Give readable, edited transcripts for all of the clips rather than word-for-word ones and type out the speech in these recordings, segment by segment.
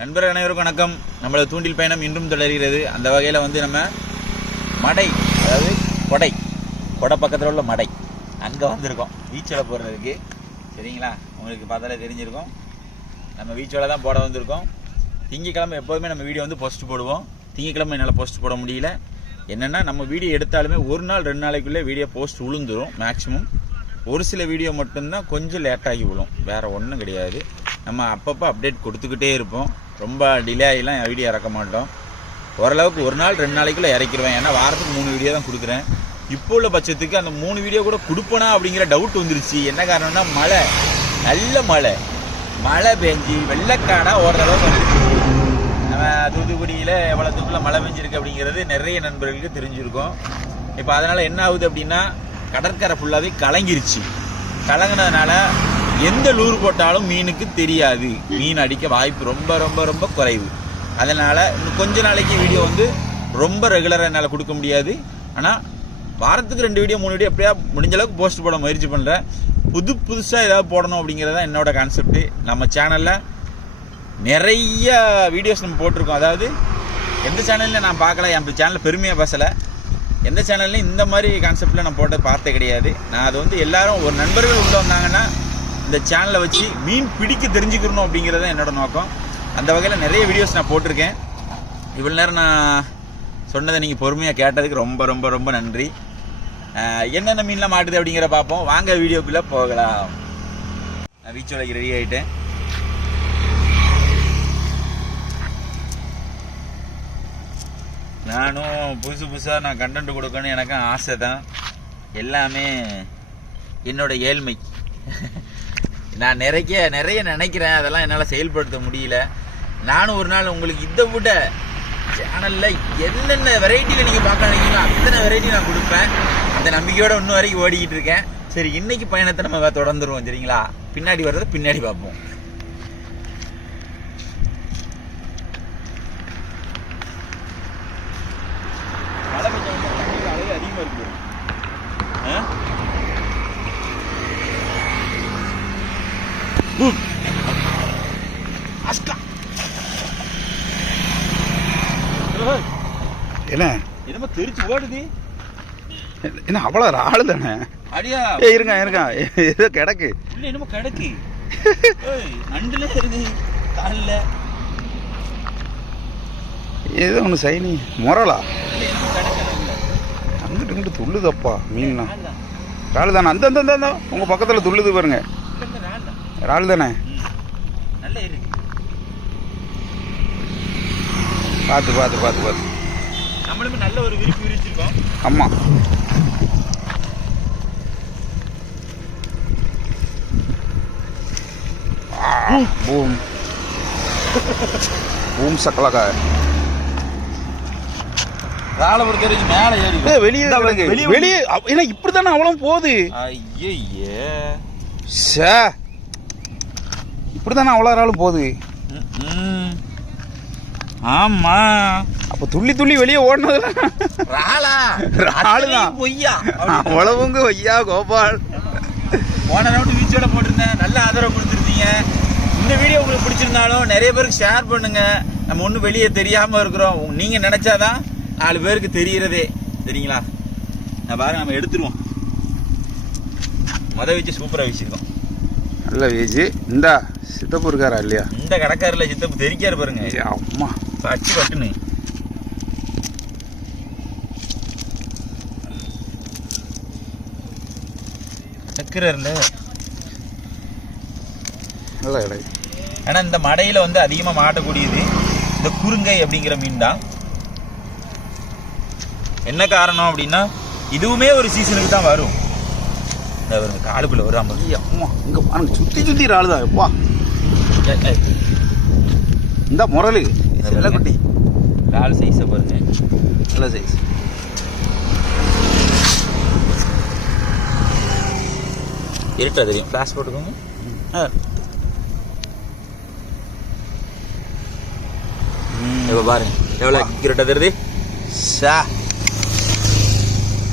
நண்பர்கள் அனைவருக்கும் வணக்கம். நம்மளது தூண்டில் பயணம் இன்றும் தொடர்கிறது. அந்த வகையில் வந்து நம்ம மடை, அதாவது கொடை பக்கத்தில் உள்ள மடை அங்கே வந்திருக்கோம் வீச்சோலை போடுறதுக்கு. சரிங்களா, உங்களுக்கு பார்த்தாலே தெரிஞ்சிருக்கும். நம்ம வீச்சோலை தான் போட வந்திருக்கோம். திங்கக்கிழமை எப்போதுமே நம்ம வீடியோ வந்து போஸ்ட் போடுவோம். திங்கக்கிழமை என்னால் போஸ்ட் போட முடியல. என்னென்னா நம்ம வீடியோ எடுத்தாலுமே ஒரு நாள் 2 நாளைக்குள்ளே வீடியோ போஸ்ட் விழுந்துடும். மேக்ஸிமம் ஒரு சில வீடியோ மட்டும்தான் கொஞ்சம் லேட்டாகி விழும், வேறு ஒன்றும் கிடையாது. நம்ம அப்பப்போ அப்டேட் கொடுத்துக்கிட்டே இருப்போம். ரொம்ப டிலே ஆகிலாம் வீடியோ இறக்க மாட்டோம். ஓரளவுக்கு ஒரு நாள் 2 நாளைக்குள்ளே இறக்கிடுவேன். ஏன்னா வாரத்துக்கு 3 வீடியோ தான் கொடுக்குறேன். இப்போ உள்ள பட்சத்துக்கு அந்த 3 வீடியோ கூட கொடுப்பனா அப்படிங்கிற டவுட் வந்துருச்சு. என்ன காரணம்னா மழை, நல்ல மழை பெஞ்சு வெள்ளக்காடாக ஓடுறளவுக்கு வந்துருச்சு. நம்ம தூத்துக்குடியில் எவ்வளோ தூக்கில் மழை பெஞ்சிருக்கு அப்படிங்கிறது நிறைய நண்பர்களுக்கு தெரிஞ்சிருக்கும். இப்போ அதனால் என்ன ஆகுது அப்படின்னா கடற்கரை ஃபுல்லாகவே கலங்கிருச்சு. கலங்கினதுனால எந்த லூர் போட்டாலும் மீனுக்கு தெரியாது. மீன் அடிக்க வாய்ப்பு ரொம்ப ரொம்ப ரொம்ப குறைவு. அதனால் இன்னும் கொஞ்ச நாளைக்கு வீடியோ வந்து ரொம்ப ரெகுலராக என்னால் கொடுக்க முடியாது. ஆனால் வாரத்துக்கு 2 வீடியோ 3 வீடியோ எப்படியா முடிஞ்ச அளவுக்கு போஸ்ட் போட முயற்சி பண்ணுறேன். புதுசாக ஏதாவது போடணும் அப்படிங்கிறது தான் என்னோட கான்செப்ட். நம்ம சேனலில் நிறைய வீடியோஸ் நம்ம போட்டிருக்கோம். அதாவது எந்த சேனல்லையும் நான் பார்க்கல, என் சேனலில் பெருமையாக பேசலை. எந்த சேனல்லையும் இந்த மாதிரி கான்செப்டில் நான் போட்டு பார்த்தே கிடையாது. நான் அது வந்து எல்லாரும் ஒரு நண்பர்கள் உள்ள வந்தாங்கன்னா இந்த சேனலை வச்சு மீன் பிடிக்க தெரிஞ்சுக்கணும் அப்படிங்கிறது தான் என்னோட நோக்கம். அந்த வகையில் நிறைய வீடியோஸ் நான் போட்டிருக்கேன். இவ்வளோ நேரம் நான் சொன்னதை நீங்கள் பொறுமையாக கேட்டதுக்கு ரொம்ப ரொம்ப ரொம்ப நன்றி. என்னென்ன மீன்லாம் மாட்டுது அப்படிங்கிற பார்ப்போம். வாங்க வீடியோக்குள்ளே போகலாம். நான் வீச்சோலைக்கு ரெடி ஆகிட்டேன். நானும் புதுசாக நான் கண்டென்ட் கொடுக்கணும்னு எனக்கும் ஆசை தான். எல்லாமே என்னோட ஏழ்மை. நான் நிறைய நினைக்கிறேன், அதெல்லாம் என்னால் செயல்படுத்த முடியல. நானும் ஒரு நாள் உங்களுக்கு இதை விட சேனலில் என்னென்ன வெரைட்டியில் நீங்கள் பார்க்க நினைக்கிறீங்களோ அத்தனை வெரைட்டி நான் கொடுப்பேன். அந்த நம்பிக்கையோடு இன்னும் வரைக்கும் ஓடிக்கிட்டு இருக்கேன். சரி, இன்னைக்கு பயணத்தை நம்ம தொடர்ந்துருவோம். சரிங்களா, பின்னாடி வர்றதை பின்னாடி பார்ப்போம். மழை பெஞ்ச அளவு அதிகமாக இருக்கு. என்ன என்னமோ தெரிச்சு ஓடுது. என்ன அவ்வளோ ஆளு தானே? அடியா இருங்க ஏதோ கிடக்கு. இல்லை, என்னமோ கிடக்கு. நண்டுல இருக்கு காலில் ஏதோ ஒன்று சைனி முரலா அங்கிட்டு இங்கிட்டு துள்ளுதப்பா மீன்லாம். இறால் தானே? அந்த உங்கள் பக்கத்தில் துள்ளுது பாருங்க. இறால் தானே? பார்த்து நம்மளுமே நல்ல ஒரு விரிச்சிருக்கோம். ஆமாம், பூம் சக்கலக்கா ராளை பொறுத்த வரைக்கும் மேலே ஏறி வெளியே ஏன்னா இப்படி தானே அவ்வளோ போகுது. ஐயே, இப்படி தானே அவ்வளோ இறாலும் போகுது. ஆமா, அப்ப துள்ளி வெளியே ஓடினதுல ராளுதான் பொய்யா அவ்வளவுங்க ஐயா கோபால். போன ரவுண்டு வீச்சோட போட்டிருந்தேன், நல்ல ஆதரவு கொடுத்துருந்தீங்க. இந்த வீடியோ உங்களுக்கு பிடிச்சிருந்தாலும் நிறைய பேருக்கு ஷேர் பண்ணுங்க. நம்ம ஒன்றும் வெளியே தெரியாம இருக்கிறோம். நீங்க நினைச்சாதான் 4 பேருக்கு தெரிகிறதே. சரிங்களா, நான் பாருங்க, நம்ம எடுத்துருவோம். வீச்சு சூப்பராக வீச்சிருக்கோம். நல்ல வீச்சு. இந்த சித்தப்பு இருக்காரா இல்லையா? இந்த கடைக்காரில் சித்தப்பு தெரிக்காரு பாருங்க. அம்மா பச்சு பட்டுன்னு சக்கரை இருந்த நல்ல கடை. ஏன்னா இந்த மடையில் வந்து அதிகமாக மாட்டக்கூடியது இந்த குறுங்கை அப்படிங்கிற மீன் தான். என்ன காரணம் அப்படின்னா இதுவுமே ஒரு சீசனுக்கு தான் வரும். இந்த காலுக்குள்ள வரும். அம்மா இங்கே பாருங்க, சுற்றி இறால் தான். எப்பா இந்த முரலு நல்ல குட்டி இறால் சைஸை பாருங்க, நல்ல சைஸ். இருட்டா தெரியும், ஃப்ளாஷ் போட்டுக்கோங்க. இப்போ பாருங்க எவ்வளோ இருட்டா தெரியுது.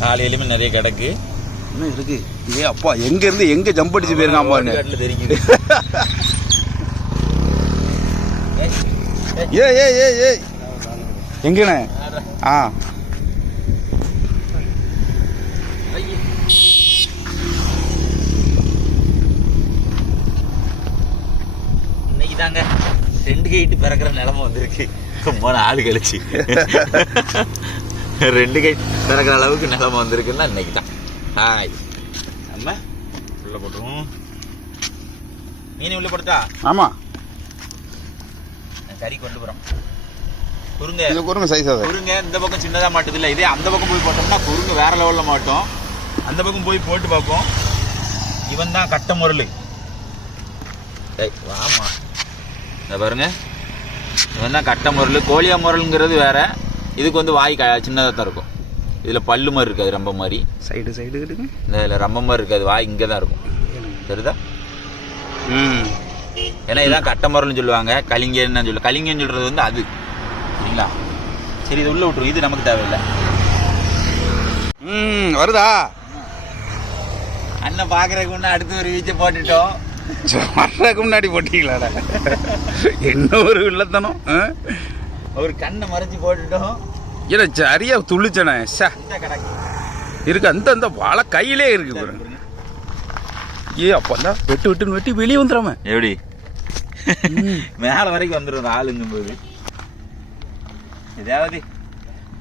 காலையிலுமே நிறைய கிடக்கு. இன்னும் இருக்கு. ஏ அப்பா, எங்கேருந்து எங்கே ஜம்ப் அடிச்சு போயிருக்கான் பாருங்க. தெரியுது. ஏய் ஏய் ஏய் ஏய் எங்கண்ணே? ஆ இன்னைக்கு தாங்க 2 கைட்டு பிறக்கிற நிலைமை வந்திருக்கு. போன ஆளு கழிச்சு 2 கைட்டு பிறக்கிற அளவுக்கு நிலைமை வந்திருக்குன்னா இன்னைக்கு தான். ஹாய், நம்ம உள்ள போட்டுருவோம். மீன் உள்ள போட்டா? ஆமா, கறி கொண்டு போறோம். குறுங்க இது குறுங்க சைஸா சார். குறுங்க இந்த பக்கம் சின்னதா மாட்டுது இல்லை, இதே அந்த பக்கம் போய் போட்டோம்னா குறுங்க வேற லெவல்ல மாட்டோம். அந்த பக்கம் போய் போட்டு பார்ப்போம். இவன் தான் கட்ட முரல். வாமா, இதை பாருங்க, இவன் தான் கட்ட முரல். கோழியா முரலுங்கிறது வேற. இதுக்கு வந்து வாய் சின்னதாக தான் இருக்கும். இதில் பல்லு மாதிரி இருக்காது, ரொம்ப மாதிரி. சைடு சைடு இருக்குங்க. இதில் ரொம்ப மாதிரி இருக்காது, வாய் இங்கே தான் இருக்கும். சரிதா? ஏன்னா இதான் கட்ட முரல்னு சொல்லுவாங்க. கலிங்கன்னு சொல்லுவாங்க. கலிங்கன்னு சொல்கிறது வந்து அது. சரிங்களா? சரி, இது உள்ள விட்டுரும். இது நமக்கு தேவையில்லை. வருதா? அண்ணன் பார்க்குறதுக்கு முன்னே அடுத்து ஒரு வீச்சை போட்டுட்டோம். வர்றதுக்கு முன்னாடி போட்டீங்களாடா? என்ன ஒரு இல்லத்தனம். ஒரு கண்ணை மறைச்சி போட்டுட்டோம். ஏன்னா சரியா துளிச்சனே இருக்கு. அந்த அந்த வாழை கையிலே இருக்கு பாருங்க. ஏ அப்பந்தான் வெட்டு வெட்டுன்னு வெட்டி வெளியே வந்துடாம எப்படி மேலே வரைக்கும் வந்துடும் ஆளுங்கும் போது. ஏதாவது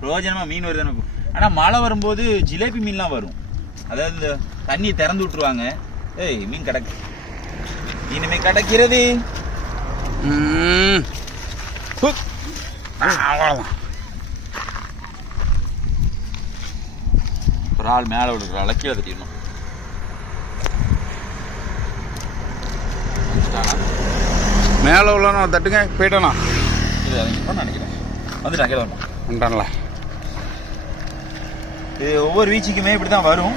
பிரயோஜனமா மீன் வருது. ஆனால் மழை வரும்போது ஜிலேபி மீன்லாம் வரும். அதாவது இந்த தண்ணியை திறந்து விட்டுருவாங்க. ஏய், மீன் கிடக்கு. இனிமே கிடைக்கிறது. அவ்வளோதான். ஒரு ஆள் மேலே விடுக்கிற அளக்கீழே தட்டிடணும். மேலே உள்ள தட்டுங்க. போயிட்டானா? நினைக்கிறேன் வந்துட்டான். கீழே வந்துட்டான்ல. இது ஒவ்வொரு வீச்சுக்குமே இப்படி தான் வரும்.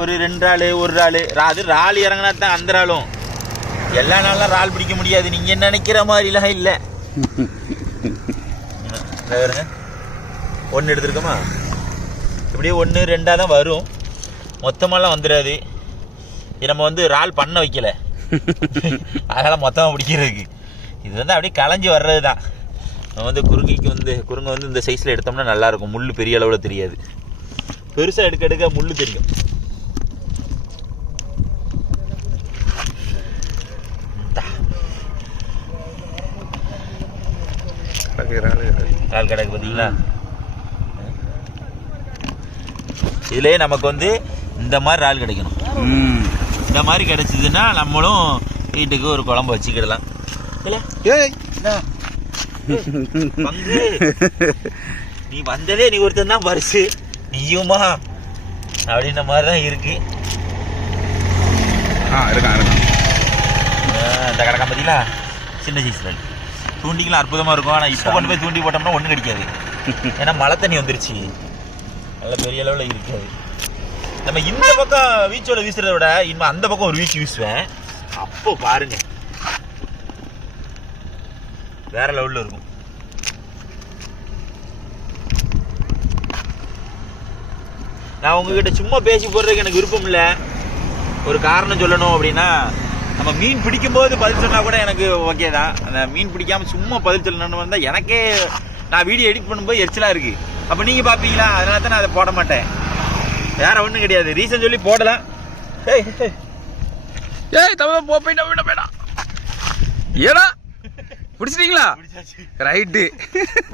ஒரு 2 ஆள், 1 ஆள். அது ரால் இறங்கினா தான் அந்த ராலும். எல்லா நாளும் ரால் பிடிக்க முடியாது. நீங்கள் நினைக்கிற மாதிரிலாம் இல்லை. ஒன்று எடுத்துருக்கோமா? இப்படியே 1, 2 தான் வரும். மொத்தமாலாம் வந்துடாது. இது நம்ம வந்து ரால் பண்ண வைக்கல, அதனால் மொத்தமாக பிடிக்கிறதுக்கு. இது வந்து அப்படியே களைஞ்சி வர்றது தான். நம்ம வந்து குறுங்கை வந்து இந்த சைஸில் எடுத்தோம்னா நல்லாயிருக்கும். முள் பெரிய அளவில் தெரியாது. பெருசாக எடுக்க எடுக்க முள் தெரியும். கால் கிடக்கு பார்த்தீங்களா? இதுலேயே நமக்கு வந்து இந்த மாதிரி ரால் கிடைக்கணும். இந்த மாதிரி கிடைச்சதுன்னா நம்மளும் வீட்டுக்கு ஒரு குழம்பு வச்சுக்கிடலாம். இல்லை பங்கு நீ வந்ததே நீ ஒருத்தன் தான் பரிசு, நீயுமா அப்படின்ற மாதிரி தான் இருக்கு. இந்த கிடக்கா பார்த்தீங்களா? சின்ன சைஸ்ல தூண்டிக்கலாம் அற்புதமாக இருக்கும். ஆனால் இப்போ கொண்டு போய் தூண்டி போட்டோம்னா ஒன்றும் கிடைக்காது. ஏன்னா மழை தண்ணி வந்துருச்சு, நல்ல பெரிய அளவில் இருக்காது. நம்ம இந்த பக்கம் வீச்சோட வீசுறத விட இன்னும் அந்த பக்கம் ஒரு வீச்சு வீசுவேன். அப்போ பாருங்க வேற லெவலில் இருக்கும். நான் உங்ககிட்ட சும்மா பேசி போடுறதுக்கு எனக்கு விருப்பம் இல்லை. ஒரு காரணம் சொல்லணும் அப்படின்னா, நம்ம மீன் பிடிக்கும்போது பதில் சொன்னால் கூட எனக்கு ஓகே தான். அந்த மீன் பிடிக்காமல் சும்மா பதில் சொல்லணும்னு வந்தால் எனக்கே நான் வீடியோ எடிட் பண்ணும்போது எரிச்சலாக இருக்குது. அப்போ நீங்கள் பார்ப்பீங்களா? அதனால தான் நான் அதை போட மாட்டேன். வேற ஒன்றும் கிடையாது. ரீசன் சொல்லி போடலாம். ஏய் தவிர போயிட்டா ஏடா பிடிச்சிட்டீங்களா? ரைட்டு.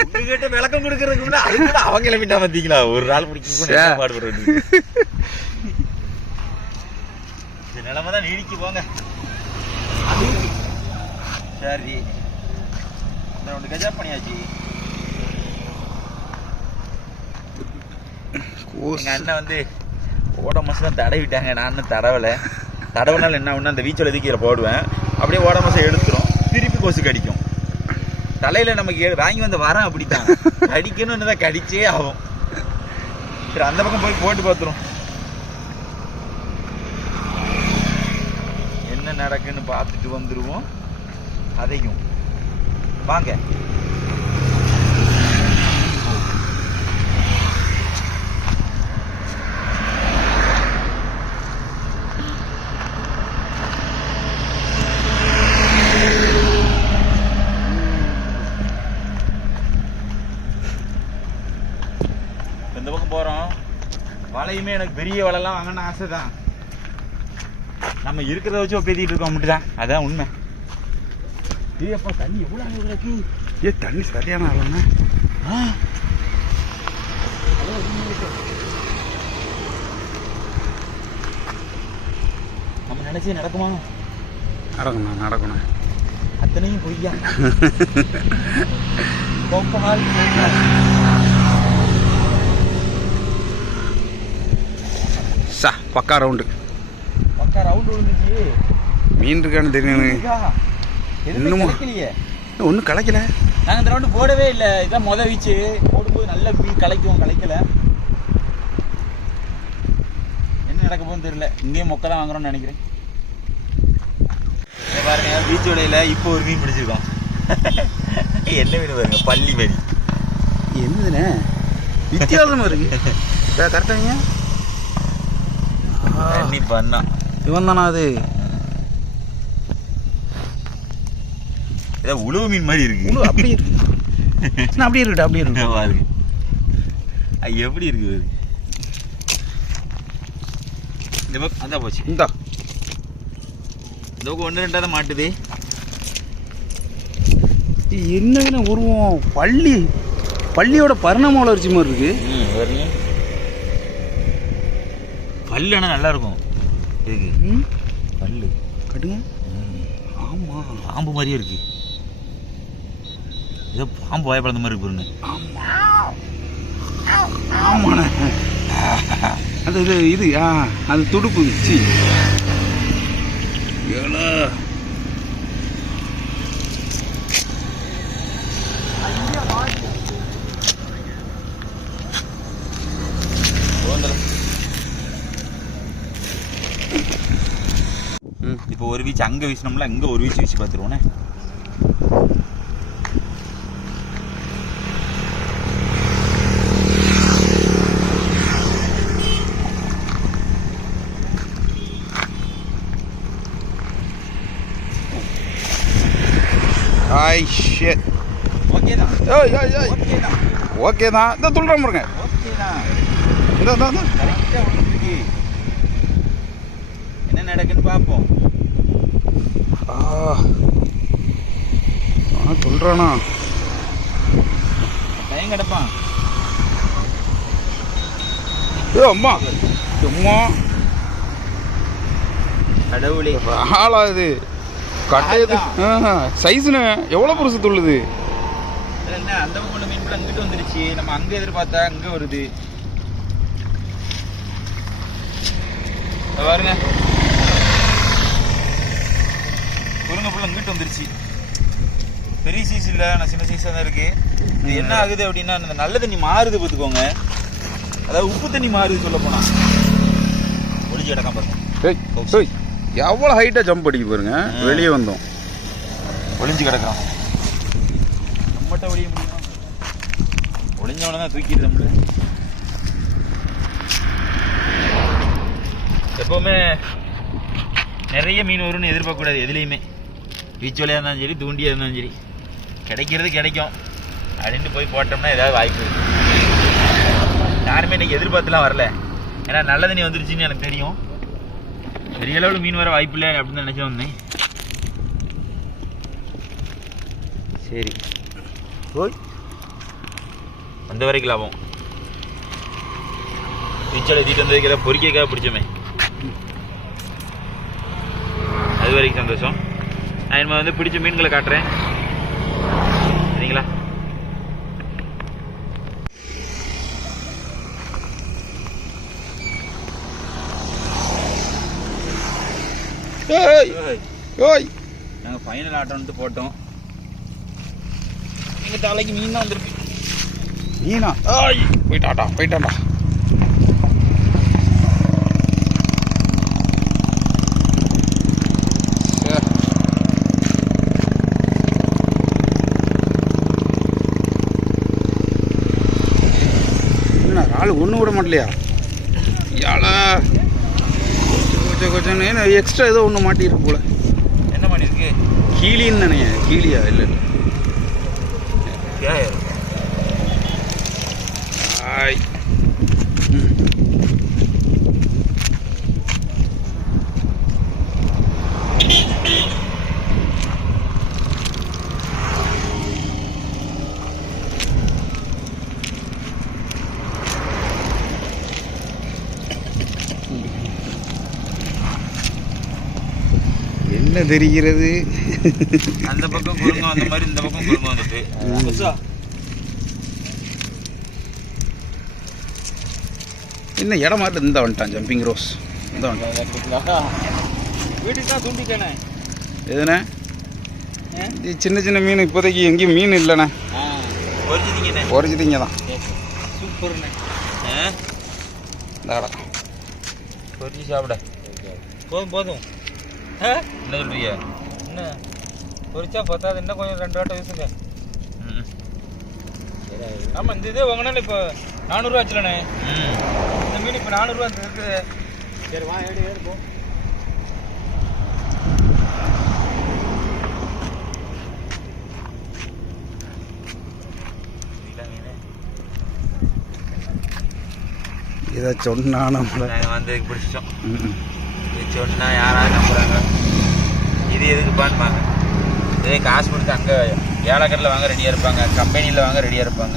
உங்ககிட்ட விளக்கம் கொடுக்கறதுக்கு முன்னாடி அது கூட அவங்க கிளம்பிட்டா பார்த்தீங்களா? ஒரு நாள் பிடிக்க பாடுபடுறது. இந்த நிலைமை தான் நீடிக்கு போங்க. சரி, ஒன்று கஜா பண்ணியாச்சு. எங்கள் அண்ணன் வந்து ஓட மாசம் தான் தடவிட்டாங்க. நான் இன்னும் தடவினாலும் என்ன ஒன்று அந்த வீச்சோட கீழே போடுவேன். அப்படியே ஓட மாசம் எடுத்துரும், திருப்பி கொசு கடிக்கும். தலையில் நமக்கு வாங்கி வந்த வரம் அப்படித்தான், கடிக்கணும்னு தான் கடிச்சே ஆகும். சரி, அந்த பக்கம் போய் போட்டு பார்த்துரும் என்ன நடக்குன்னு பார்த்துட்டு வந்துடுவோம். அதையும் வாங்க. எப்பவுமே எனக்கு பெரிய வலைலாம் வாங்கணும்னு ஆசை தான். நம்ம இருக்கிறத வச்சு ஒப்பேத்திட்டு இருக்கோம் மட்டும்தான், அதான் உண்மை. அப்பா தண்ணி எவ்வளோ இருக்கு. தண்ணி சரியான ஆளுண்ணா. நம்ம நினைச்சே நடக்குமா? நடக்கணும். அத்தனையும் பொய்யா? பக்கா ரவுண்டு விழுந்துச்சு. மீன் இருக்கான்னு தெரியும். இன்னும் ஒன்றும் கலைக்கல. நாங்கள் இந்த ரவுண்டு போடவே இல்லை. இதான் வீச்சு போடும்போது நல்ல மீன் கலைக்கல. என்ன நடக்க போகுதுன்னு தெரியல. இங்கேயும் மொக்க தான் வாங்குறோம்னு நினைக்கிறேன். பாருங்க பீச் உடையில இப்போ ஒரு மீன் பிடிச்சிருக்கோம். என்ன மீன் பாருங்க, பள்ளி மீன். என்னதுண்ணே வித்தியாசமா இருக்கு. கரெக்டாங்க தண்ணி பண்ணா இவன் தானா? அது ஏதோ உழவு மீன் மாதிரி இருக்கு. அப்படியே இருக்கு. அப்படியே இருக்கு பாருங்க எப்படி இருக்கு. இந்த பக்கம் அதான் போச்சு. இந்த ஒன்று ரெண்டாவது மாட்டுது. என்ன உருவம்? பள்ளியோட பரிணாம வளர்ச்சி மாதிரி இருக்கு. பல்லு ஆனால் நல்லா இருக்கும். பல்லு கட்டுங்க. ஆமா பாம்பு மாதிரியே இருக்கு. ஏதோ பாம்பு வாயப்பழந்த மாதிரி இருக்கு பாருங்க. ஆமாண்ணே. அது இது அது துடுப்பு. இப்போ ஒரு வீச்சு அங்கே வீசினோம்ல, இங்கே ஒரு வீச்சு வீசி பார்த்துருவோண்ணே. ஓகே தான். இந்த துள்ளுறேன் பாருங்க. என்ன நடக்குன்னு பார்ப்போம். சொல்றானா பையன் கிடப்பான். அம்மா சும்மா கடவுளே ஆளா இது கட்டையது சைஸ்னு எவ்வளோ பெருசு துள்ளுது. என்ன அந்த பக்கம் மீன் கூட அங்கிட்டு வந்துருச்சு. நம்ம அங்கே எதிர்பார்த்தா அங்கே வருது பாருங்க. குருங்க புள்ள அங்கிட்டு வந்துருச்சு. பெரிய சைஸ் இல்லை, நான் சின்ன சைஸாக தான் இருக்கு. இது என்ன ஆகுது அப்படின்னா, அந்த நல்ல தண்ணி மாறுது பார்த்துக்கோங்க. அதாவது உப்பு தண்ணி மாறுது சொல்ல போனா. ஒளிஞ்சு கிடக்காம பாருங்க. எவ்வளோ ஹைட்டாக ஜம்ப் அடிக்க பாருங்க. வெளியே வந்தோம், ஒளிஞ்சு கிடக்குறோம். நம்மகிட்ட ஒளிய முடியுமா? ஒளிஞ்சவன தான் தூக்கிட்டு நம்மள. எப்பவுமே நிறைய மீன் வரும்னு எதிர்பார்க்கக்கூடாது எதுலேயுமே. பீச் வலையாக இருந்தாலும் சரி, தூண்டியாக இருந்தாலும் சரி, கிடைக்கிறது கிடைக்கும் அப்படின்ட்டு போய் போட்டோம்னா ஏதாவது வாய்ப்பு இருக்கு. யாருமே இன்னைக்கு எதிர்பார்த்துலாம் வரல. ஏன்னா நல்ல தண்ணி வந்துருச்சுன்னு எனக்கு தெரியும். பெரிய அளவில் மீன் வர வாய்ப்பு இல்லை அப்படின்னு நினச்சி வந்தேன். சரி போய் அந்த வரைக்கும் லாபம். பீச்சோட தீட்டு வந்து வைக்கிற பொறிக்கைக்காக பிடிச்சோமே, அது வரைக்கும் சந்தோஷம். நான் இனிமேல் வந்து பிடிச்ச மீன்களை காட்டுறேன், சரிங்களா? நாங்கள் ஃபைனல் ஆட்டம் வந்து போட்டோம். எங்கள் தலைக்கு மீன் தான் வந்துருக்கு. மீனா போயிட்டாண்டா. என்ன ஆள் ஒன்று விட மாட்டலையா? யாழா கொஞ்சம் எக்ஸ்ட்ரா ஏதோ ஒன்று மாட்டிருக்கு போல. என்ன மாட்டிருக்கு? கீழின்னு நினைக்கிறேன். கீழியா? இல்லை என்ன தெரிகிறது? அந்த பக்கம் குறுங்க வந்த மாதிரி இந்த பக்கம் குறுங்க வந்துட்டு. என்ன இடம் மாதிரி இந்த வந்துட்டான் ஜம்பிங் ரோஸ். இந்த வந்துட்டான் வீட்டுக்கு தான் தூண்டிக்கண்ணே. எதுண்ணே? இது சின்ன சின்ன மீன் இப்போதைக்கு எங்கேயும் மீன் இல்லைண்ணே. பொறிச்சிட்டிங்க தான். சூப்பர்ண்ணே. இந்த கடை பொறிச்சு சாப்பிட போதும் போதும். என்ன சொல்றீங்க? என்ன பொரிச்சா பத்தாது, இன்னும் கொஞ்சம் 2 வாட்டை வீசுங்க. ஆமாம், இந்த இதே வாங்கினாலும் இப்போ 400 ரூபா ஆச்சுலண்ணே. இந்த மீன் இப்போ 400 ரூபா இருக்குது. சரி வா, ஏடு போ. இதை சொன்னா நம்மளை நாங்கள் வந்து பிடிச்சிட்டோம். இது சொன்னால் யாராவது நம்புகிறாங்க? இது எதுக்குப்பான்பாங்க. இதே காசு கொடுத்து அங்கே ஏலக்கரில் வாங்க ரெடியாக இருப்பாங்க, கம்பெனியில் வாங்க ரெடியாக இருப்பாங்க.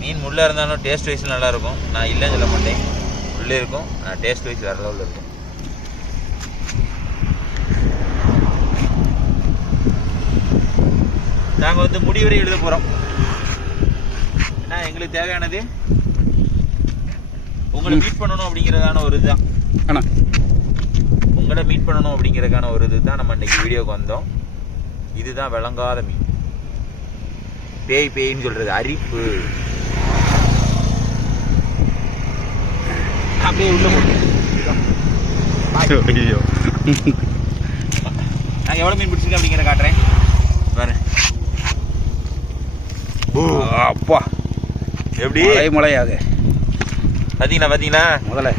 மீன் முள்ளே இருந்தாலும் டேஸ்ட் வைஸில் நல்லாயிருக்கும். நான் இல்லைன்னு சொல்ல மாட்டேன், உள்ளே இருக்கும். ஆனால் டேஸ்ட் வைஸ் வேறு லெவலில் இருக்கும். நாங்கள் வந்து முடிவுரை எழுத போகிறோம். ஏன்னா எங்களுக்கு தேவையானது உங்களை மீட் பண்ணணும் அப்படிங்கிறதான ஒரு இதுதான். அண்ணா உங்களை மீட் பண்ணணும் அப்படிங்கிறதுக்கான ஒரு இதுதான் நம்ம இன்னைக்கு வீடியோக்கு வந்தோம். இதுதான் விளங்காத மீன். பேய் பேயின்னு சொல்றது அரிப்பு. அப்படியே உள்ள போட்டு நான் எவ்வளவு மீன் பிடிச்சிருக்கேன் அப்படிங்கிற காட்டுறேன் பாரு. அப்பா எப்படி மழையாக பாத்தீங்களா? பாத்தீங்களா? முதல்ல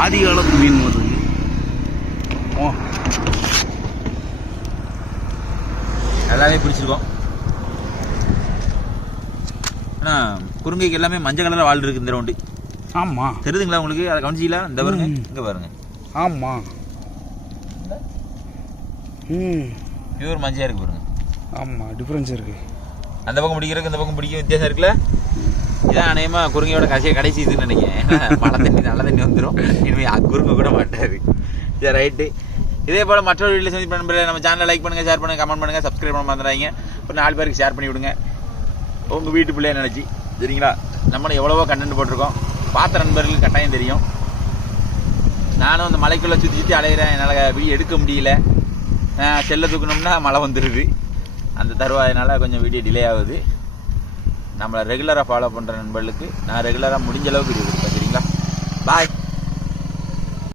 ஆதி காலத்து மீன் வருது. எல்லாமே பிடிச்சிருக்கோம். ஆனால் குறுங்கைக்கு எல்லாமே மஞ்சள் கலரில் வால் இருக்குது இந்த ரவுண்டு. ஆமாம், தெரியுதுங்களா உங்களுக்கு? அதை கவனிச்சிங்களா? இந்த பாருங்க, இங்கே பாருங்க. ஆமாம், பியூர் மஞ்சள் இருக்கு பாருங்க. ஆமாம், டிஃப்ரென்ஸ் இருக்கு. அந்த பக்கம் பிடிக்கிறதுக்கு இந்த பக்கம் பிடிக்கும் வித்தியாசம் இருக்குல்ல. இதான் அநேகமாக குறுங்கையோட கடைசி இதுன்னு நினைக்கிறேன். மழை தண்ணி நல்ல தண்ணி வந்துடும், இனிமேல் குறுங்க கூட மாட்டாரு. சரி, ரைட்டு. இதே போல் மற்றொரு வீட்டில் சந்திப்பு நண்பர்களே. நம்ம சேனலை லைக் பண்ணுங்கள், ஷேர் பண்ணுங்கள், கமெண்ட் பண்ணுங்கள், சப்ஸ்கிரைப் பண்ண மறந்துடாதீங்க. ஒரு 4 பேருக்கு ஷேர் பண்ணி விடுங்க, உங்கள் வீட்டு பிள்ளைய நினச்சி. சரிங்களா? நம்மளும் எவ்வளவோ கண்டென்ட் போட்டிருக்கோம், பார்த்த நண்பர்களுக்கு கட்டாயம் தெரியும். நானும் அந்த மலைக்குள்ளே சுற்றி அலைகிறேன், என்னால் வீடியோ எடுக்க முடியல. செல்லை தூக்கணும்னா மழை வந்துடுது. அந்த தருவாயினால் கொஞ்சம் வீடியோ டிலே ஆகுது. நம்மளை ரெகுலராக ஃபாலோ பண்ணுற நண்பர்களுக்கு நான் ரெகுலராக முடிஞ்ச அளவுக்கு வீடியோ கொடுப்பேன். சரிங்களா? பாய்.